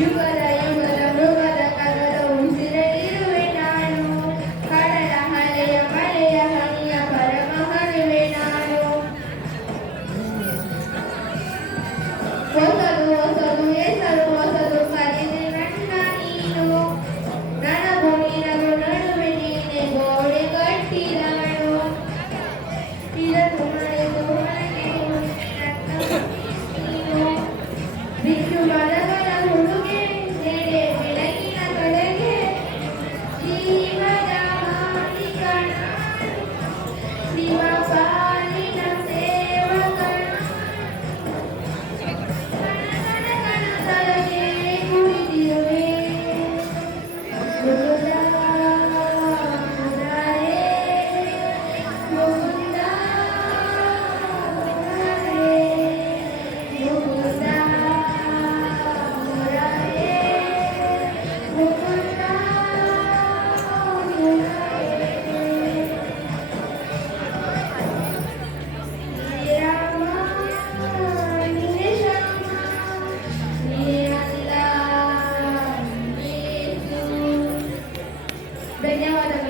ಯುಗದ ಯುಗದ ಮೃಗದ ಕಗದ ಉಸಿರಲ್ಲಿರುವೆ ನಾನು ಕಡಲ ಹಳೆಯ ಮಳೆಯ ಹನಿಯ ಪರಮಹರಿವೆ ನಾನು ಹೊಸದು ಹೊಸದು ಹೆಸರು ಹೊಸದು ಕಲಿತೆ ನನ್ನ ನೀನು ನನಗೂ ನಿನಗೂ ನಡುವೆ ನೀನೆ ಗೋಡೆ ಕಟ್ಟಿದವಳು ಇದನ್ನು ಮರೆತು ಹೊರಗೆ ನೀನು ಬಿಟ್ಟು ಮರಗಳ ಹುಡುಗೆ ನೆಡೆ ಬೆಳಗಿನ ಕಡೆಗೆ ಜೀವದ ಮಾಲೀಕ ನಾನು ಶಿವ ಪಾಲಿನ ಸೇವಕನ ಕಣಕಣಕಣದೊಳಗೆ ಕುಳಿತಿರುವೆ ಮುಕುಂದ ಮುರಾರೇ ಮುಕುಂದ ಮುರಾರೇ ಮುಕುಂದ ಮುರಾರೇ ಮುಕುಂದ ಮುರಾರೇ ನೀನೇ ರಾಮ ನೀನೇ ಶ್ಯಾಮ ನೀನೇ ಅಲ್ಲ ನೀನೇ ಯೇಸು. ಧನ್ಯವಾದಗಳು.